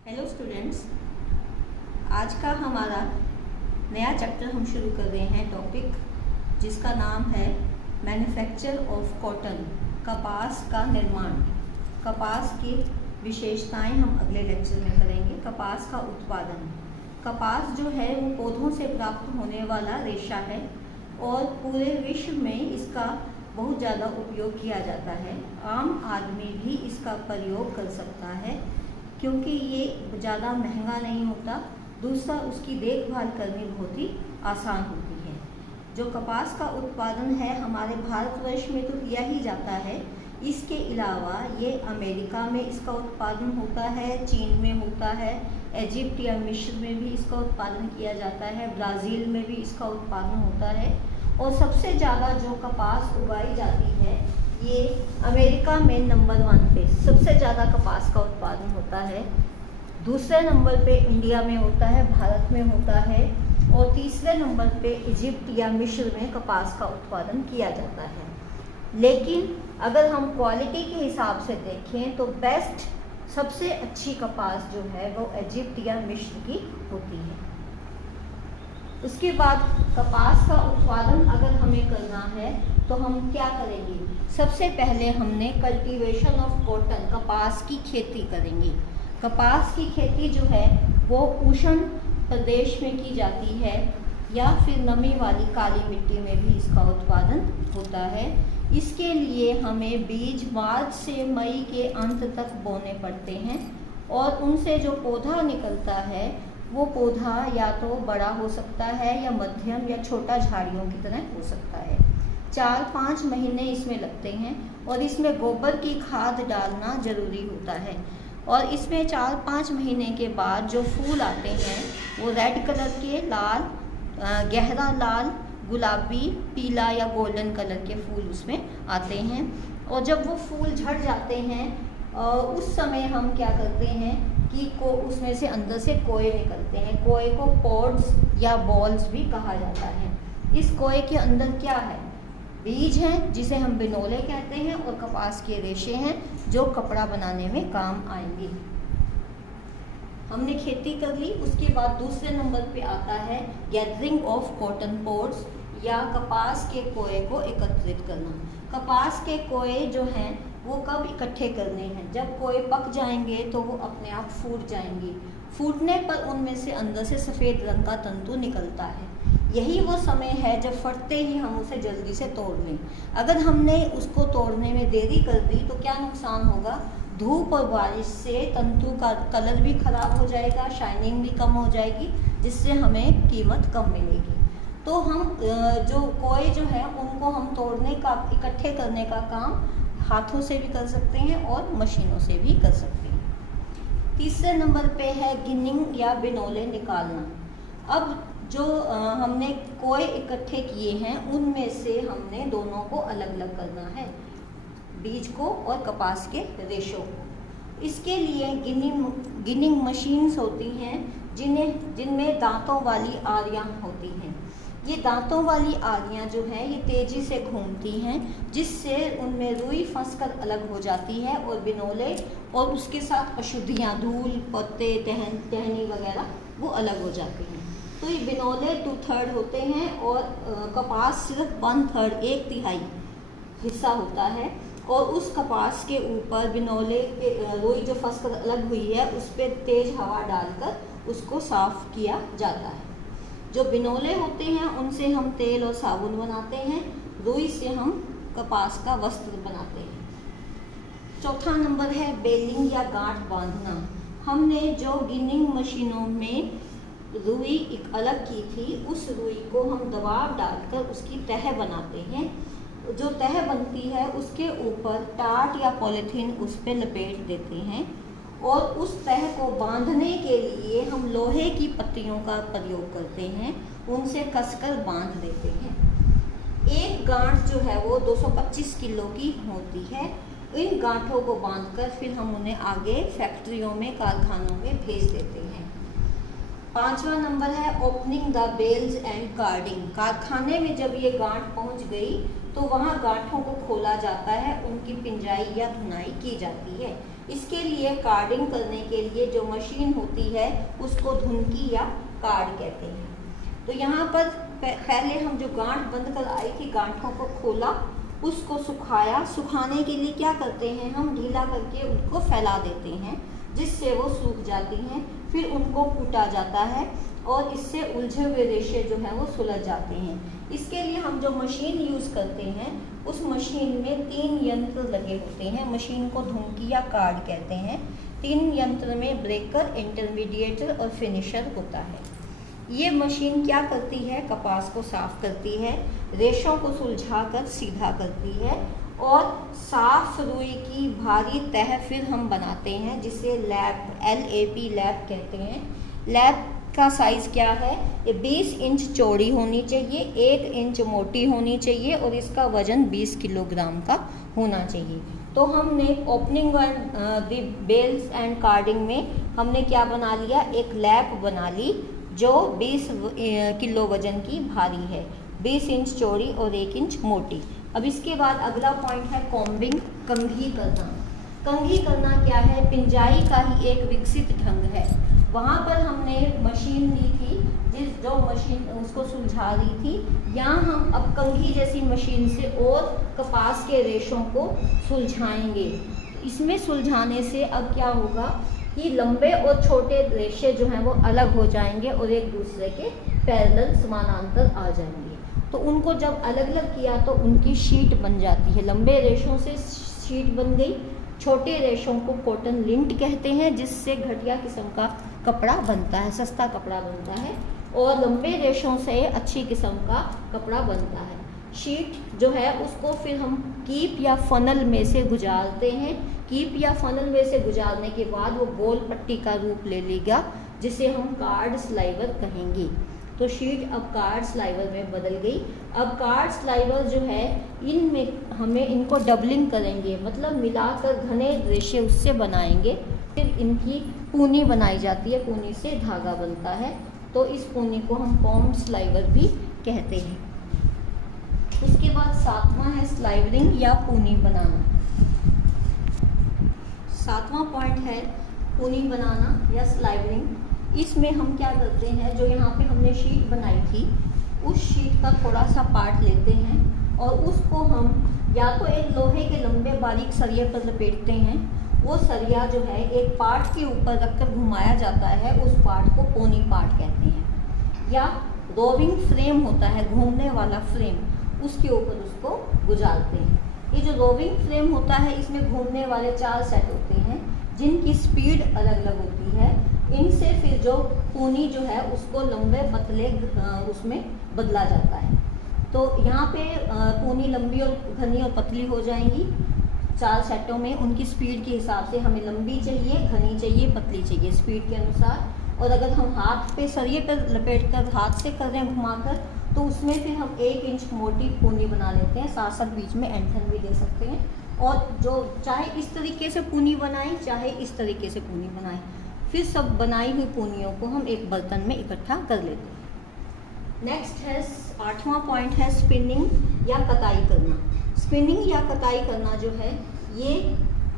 Hello students, आज का हमारा नया चैप्टर हम शुरू कर रहे हैं टॉपिक जिसका नाम है मैन्युफैक्चर ऑफ कॉटन, कपास का निर्माण। कपास की विशेषताएं हम अगले लेक्चर में करेंगे। कपास का उत्पादन। कपास जो है वो पौधों से प्राप्त होने वाला रेशा है और पूरे विश्व में इसका बहुत ज़्यादा उपयोग किया जाता है। आम आदमी भी इसका प्रयोग कर सकता है क्योंकि ये ज़्यादा महंगा नहीं होता। दूसरा, उसकी देखभाल करनी बहुत ही आसान होती है। जो कपास का उत्पादन है हमारे भारतवर्ष में तो किया ही जाता है। इसके अलावा ये अमेरिका में इसका उत्पादन होता है, चीन में होता है, इजिप्ट या मिस्र में भी इसका उत्पादन किया जाता है, ब्राज़ील में भी इसका उत्पादन होता है। और सबसे ज़्यादा जो कपास उगाई जाती है ये अमेरिका में नंबर 1 पे सबसे ज़्यादा कपास का उत्पादन होता है। दूसरे नंबर पे इंडिया में होता है, भारत में होता है, और तीसरे नंबर पे इजिप्ट या मिस्र में कपास का उत्पादन किया जाता है। लेकिन अगर हम क्वालिटी के हिसाब से देखें तो बेस्ट सबसे अच्छी कपास जो है वो इजिप्ट या मिस्र की होती है। उसके बाद कपास का उत्पादन अगर हमें करना है तो हम क्या करेंगे? सबसे पहले हमने कल्टीवेशन ऑफ कॉटन, कपास की खेती करेंगे। कपास की खेती जो है वो उष्ण प्रदेश में की जाती है या फिर नमी वाली काली मिट्टी में भी इसका उत्पादन होता है। इसके लिए हमें बीज मार्च से मई के अंत तक बोने पड़ते हैं और उनसे जो पौधा निकलता है वो पौधा या तो बड़ा हो सकता है या मध्यम या छोटा झाड़ियों की तरह हो सकता है। 4-5 महीने इसमें लगते हैं और इसमें गोबर की खाद डालना ज़रूरी होता है। और इसमें 4-5 महीने के बाद जो फूल आते हैं वो रेड कलर के, लाल, गहरा लाल, गुलाबी, पीला या गोल्डन कलर के फूल उसमें आते हैं। और जब वो फूल झड़ जाते हैं उस समय हम क्या करते हैं कि उसमें से अंदर से कोए निकलते हैं। कोए को पॉड्स या बॉल्स भी कहा जाता है। इस कोए के अंदर क्या है? बीज हैं जिसे हम बिनोले कहते हैं और कपास के रेशे हैं जो कपड़ा बनाने में काम आएंगे। हमने खेती कर ली। उसके बाद दूसरे नंबर पे आता है गैदरिंग ऑफ कॉटन पोड्स या कपास के कोए को एकत्रित करना। कपास के कोए जो हैं वो कब इकट्ठे करने हैं? जब कोए पक जाएंगे तो वो अपने आप फूट जाएंगे। फूटने पर उनमें से अंदर से सफ़ेद रंग का तंतु निकलता है। यही वो समय है जब फटते ही हम उसे जल्दी से तोड़ लें। अगर हमने उसको तोड़ने में देरी कर दी तो क्या नुकसान होगा? धूप और बारिश से तंतु का कलर भी ख़राब हो जाएगा, शाइनिंग भी कम हो जाएगी, जिससे हमें कीमत कम मिलेगी। तो हम जो कोए जो है उनको हम तोड़ने का, इकट्ठे करने का काम हाथों से भी कर सकते हैं और मशीनों से भी कर सकते हैं। तीसरे नंबर पे है गिनिंग या बिनोले निकालना। अब जो हमने कोए इकट्ठे किए हैं उनमें से हमने दोनों को अलग अलग करना है, बीज को और कपास के रेशों को। इसके लिए गिनिंग मशीन्स होती हैं जिनमें दांतों वाली आरियां होती हैं। ये दांतों वाली आरियां जो हैं ये तेज़ी से घूमती हैं जिससे उनमें रुई फंसकर अलग हो जाती है और बिनोले और उसके साथ अशुद्धियाँ, धूल, पत्ते, टहनी वगैरह वो अलग हो जाती हैं। तो ये बिनोले 2/3 होते हैं और कपास सिर्फ 1/3, 1/3 हिस्सा होता है। और उस कपास के ऊपर बिनोले के रुई जो फंसकर अलग हुई है उस पर तेज़ हवा डालकर उसको साफ किया जाता है। जो बिनोले होते हैं उनसे हम तेल और साबुन बनाते हैं, रुई से हम कपास का वस्त्र बनाते हैं। चौथा नंबर है बेलिंग या गांठ बांधना। हमने जो गिनिंग मशीनों में रुई एक अलग की थी उस रुई को हम दबाव डालकर उसकी तह बनाते हैं। जो तह बनती है उसके ऊपर टाट या पॉलीथीन उस पर लपेट देते हैं और उस तह को बांधने के लिए हम लोहे की पत्तियों का प्रयोग करते हैं, उनसे कसकर बांध देते हैं। एक गांठ जो है वो 225 किलो की होती है। इन गांठों को बांधकर फिर हम उन्हें आगे फैक्ट्रियों में, कारखानों में भेज देते हैं। 5वां नंबर है opening the bales and carding. कारखाने में जब ये गांठ पहुंच गई तो वहाँ गांठों को खोला जाता है, उनकी पिंजाई या धुनाई की जाती है। इसके लिए कार्डिंग करने के लिए जो मशीन होती है उसको धुनकी या कार्ड कहते हैं। तो यहाँ पर पहले हम जो गांठ बंद कर आई थी, गांठों को खोला, उसको सुखाया। सुखाने के लिए क्या करते हैं, हम ढीला करके उनको फैला देते हैं जिससे वो सूख जाती हैं। फिर उनको कूटा जाता है और इससे उलझे हुए रेशे जो हैं वो सुलझ जाते हैं। इसके लिए हम जो मशीन यूज़ करते हैं उस मशीन में 3 यंत्र लगे होते हैं। मशीन को धुनकी या कार्ड कहते हैं। 3 यंत्र में ब्रेकर, इंटरमीडिएटर और फिनिशर होता है। ये मशीन क्या करती है, कपास को साफ करती है, रेशों को सुलझाकर सीधा करती है और साफ रुई की भारी तह फिर हम बनाते हैं जिसे LAP कहते हैं। लैप का साइज़ क्या है, ये 20 इंच चौड़ी होनी चाहिए, 1 इंच मोटी होनी चाहिए और इसका वजन 20 किलोग्राम का होना चाहिए। तो हमने opening the bales and carding में हमने क्या बना लिया, एक लैप बना ली जो 20 किलो वजन की भारी है, 20 इंच चौड़ी और 1 इंच मोटी। अब इसके बाद अगला पॉइंट है कॉम्बिंग, कंघी करना। कंघी करना क्या है, पिंजाई का ही एक विकसित ढंग है। वहाँ पर हमने मशीन ली थी, जो मशीन उसको सुलझा रही थी। यहाँ हम अब कंघी जैसी मशीन से और कपास के रेशों को सुलझाएंगे। इसमें सुलझाने से अब क्या होगा कि लंबे और छोटे रेशे जो हैं वो अलग हो जाएंगे और एक दूसरे के पैरेलल समानांतर आ जाएंगे। तो उनको जब अलग अलग किया तो उनकी शीट बन जाती है। लंबे रेशों से शीट बन गई, छोटे रेशों को कॉटन लिंट कहते हैं जिससे घटिया किस्म का कपड़ा बनता है, सस्ता कपड़ा बनता है, और लंबे रेशों से अच्छी किस्म का कपड़ा बनता है। शीट जो है उसको फिर हम कीप या फनल में से गुजारते हैं। कीप या फनल में से गुजारने के बाद वो गोल पट्टी का रूप ले लेगा जिसे हम कार्ड स्लाइवर कहेंगे। तो शीट अब कार्ड स्लाइवर में बदल गई। अब कार्ड स्लाइवर जो है इनमें हमें इनको डबलिंग करेंगे, मतलब मिलाकर घने रेशे उससे बनाएंगे। फिर इनकी पूनी बनाई जाती है, पूनी से धागा बनता है। तो इस पूनी को हम कॉम्ब स्लाइवर भी कहते हैं। उसके बाद 7वां है स्लाइवरिंग या पूनी बनाना। 7वां पॉइंट है पूनी बनाना या स्लाइवरिंग। इसमें हम क्या करते हैं, जो यहाँ पे हमने शीट बनाई थी उस शीट का थोड़ा सा पार्ट लेते हैं और उसको हम या तो एक लोहे के लंबे बारीक सरिये पर लपेटते हैं। वो सरिया जो है एक पार्ट के ऊपर रखकर घुमाया जाता है, उस पार्ट को पोनी पार्ट कहते हैं। या रोविंग फ्रेम होता है, घूमने वाला फ्रेम, उसके ऊपर उसको गुजारते हैं। ये जो रोविंग फ्रेम होता है इसमें घूमने वाले 4 सेट होते हैं जिनकी स्पीड अलग अलग होती है। इनसे फिर जो पूनी जो है उसको लंबे पतले उसमें बदला जाता है। तो यहाँ पे पूनी लंबी और घनी और पतली हो जाएंगी 4 सेटों में। उनकी स्पीड के हिसाब से हमें लंबी चाहिए, घनी चाहिए, पतली चाहिए, स्पीड के अनुसार। और अगर हम हाथ पे सरिये पर लपेट कर हाथ से कर रहे हैं घुमाकर, तो उसमें फिर हम 1 इंच मोटी पूनी बना लेते हैं, साथ साथ बीच में एंठन भी दे सकते हैं। और जो चाहे इस तरीके से पूनी बनाएं, चाहे इस तरीके से पूनी बनाएं, फिर सब बनाई हुई पूनियों को हम एक बर्तन में इकट्ठा कर लेते हैं। नेक्स्ट है 8वां पॉइंट है स्पिनिंग या कताई करना। स्पिनिंग या कताई करना जो है ये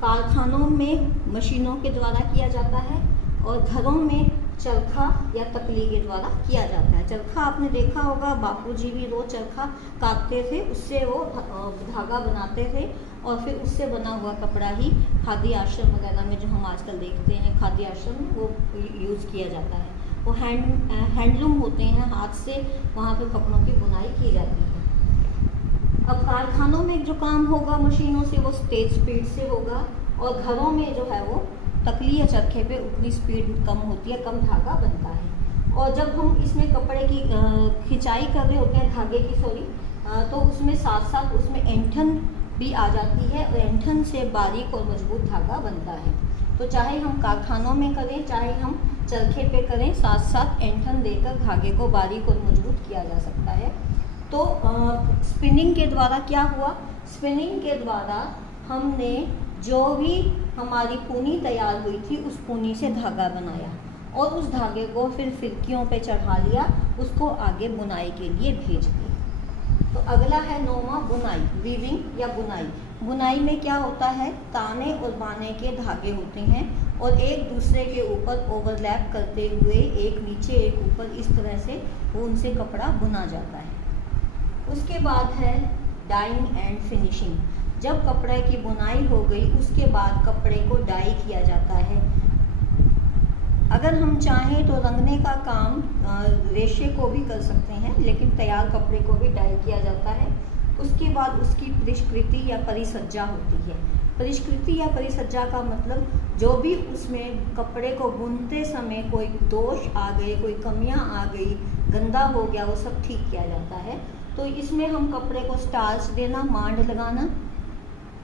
कारखानों में मशीनों के द्वारा किया जाता है और घरों में चरखा या तकली के द्वारा किया जाता है। चरखा आपने देखा होगा, बापूजी भी रोज चरखा काटते थे, उससे वो धागा बनाते थे और फिर उससे बना हुआ कपड़ा ही खादी आश्रम वगैरह में जो हम आजकल देखते हैं खादी आश्रम, वो यूज़ किया जाता है। वो हैंडलूम होते हैं, हाथ से वहाँ पे कपड़ों की बुनाई की जाती है। अब कारखानों में जो काम होगा मशीनों से वो तेज स्पीड से होगा और घरों में जो है वो तकली या चरखे पे उतनी स्पीड कम होती है, कम धागा बनता है। और जब हम इसमें कपड़े की खिंचाई कर रहे होते हैं, धागे की तो उसमें साथ साथ उसमें एंठन भी आ जाती है और एंठन से बारीक और मजबूत धागा बनता है। तो चाहे हम कारखानों में करें, चाहे हम चरखे पे करें, साथ साथ एंठन देकर धागे को बारीक और मजबूत किया जा सकता है। तो स्पिनिंग के द्वारा क्या हुआ, स्पिनिंग के द्वारा हमने जो भी हमारी पूनी तैयार हुई थी उस पूनी से धागा बनाया और उस धागे को फिर फिरकियों पे चढ़ा लिया, उसको आगे बुनाई के लिए भेज दिया। तो अगला है 9वां बुनाई, वीविंग या बुनाई। बुनाई में क्या होता है, ताने और बाने के धागे होते हैं और एक दूसरे के ऊपर ओवरलैप करते हुए एक नीचे एक ऊपर इस तरह से वो उनसे कपड़ा बुना जाता है। उसके बाद है डाइंग एंड फिनिशिंग। जब कपड़े की बुनाई हो गई उसके बाद कपड़े को डाई किया जाता है। अगर हम चाहें तो रंगने का काम रेशे को भी कर सकते हैं, लेकिन तैयार कपड़े को भी डाई किया जाता है। उसके बाद उसकी परिष्कृति या परिसज्जा होती है। परिष्कृति या परिसज्जा का मतलब जो भी उसमें कपड़े को बुनते समय कोई दोष आ गए, कोई कमियां आ गई, गंदा हो गया, वो सब ठीक किया जाता है। तो इसमें हम कपड़े को स्टार्च देना, मांड लगाना,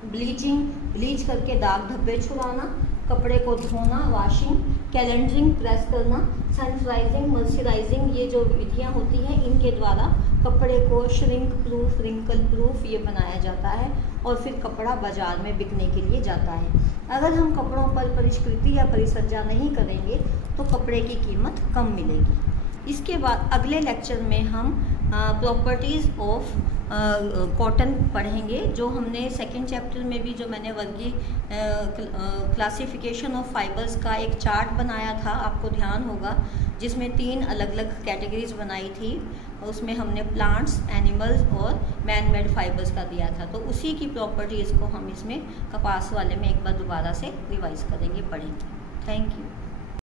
ब्लीच करके दाग धब्बे छुड़ाना, कपड़े को धोना, वॉशिंग, कैलेंडरिंग, प्रेस करना, सनफ्राइजिंग, मॉइस्चराइजिंग, ये जो विधियाँ होती हैं इनके द्वारा कपड़े को श्रिंक प्रूफ, रिंकल प्रूफ ये बनाया जाता है और फिर कपड़ा बाजार में बिकने के लिए जाता है। अगर हम कपड़ों पर परिष्कृति या परिसज्जा नहीं करेंगे तो कपड़े की कीमत कम मिलेगी। इसके बाद अगले लेक्चर में हम प्रॉपर्टीज़ ऑफ कॉटन पढ़ेंगे। जो हमने सेकंड चैप्टर में भी जो मैंने वर्गीय क्लासिफिकेशन ऑफ फाइबर्स का एक चार्ट बनाया था, आपको ध्यान होगा, जिसमें 3 अलग अलग कैटेगरीज बनाई थी। उसमें हमने प्लांट्स, एनिमल्स और मैन मेड फाइबर्स का दिया था। तो उसी की प्रॉपर्टीज़ को हम इसमें कपास वाले में एक बार दोबारा से रिवाइज करेंगे, पढ़ेंगे। Thank you.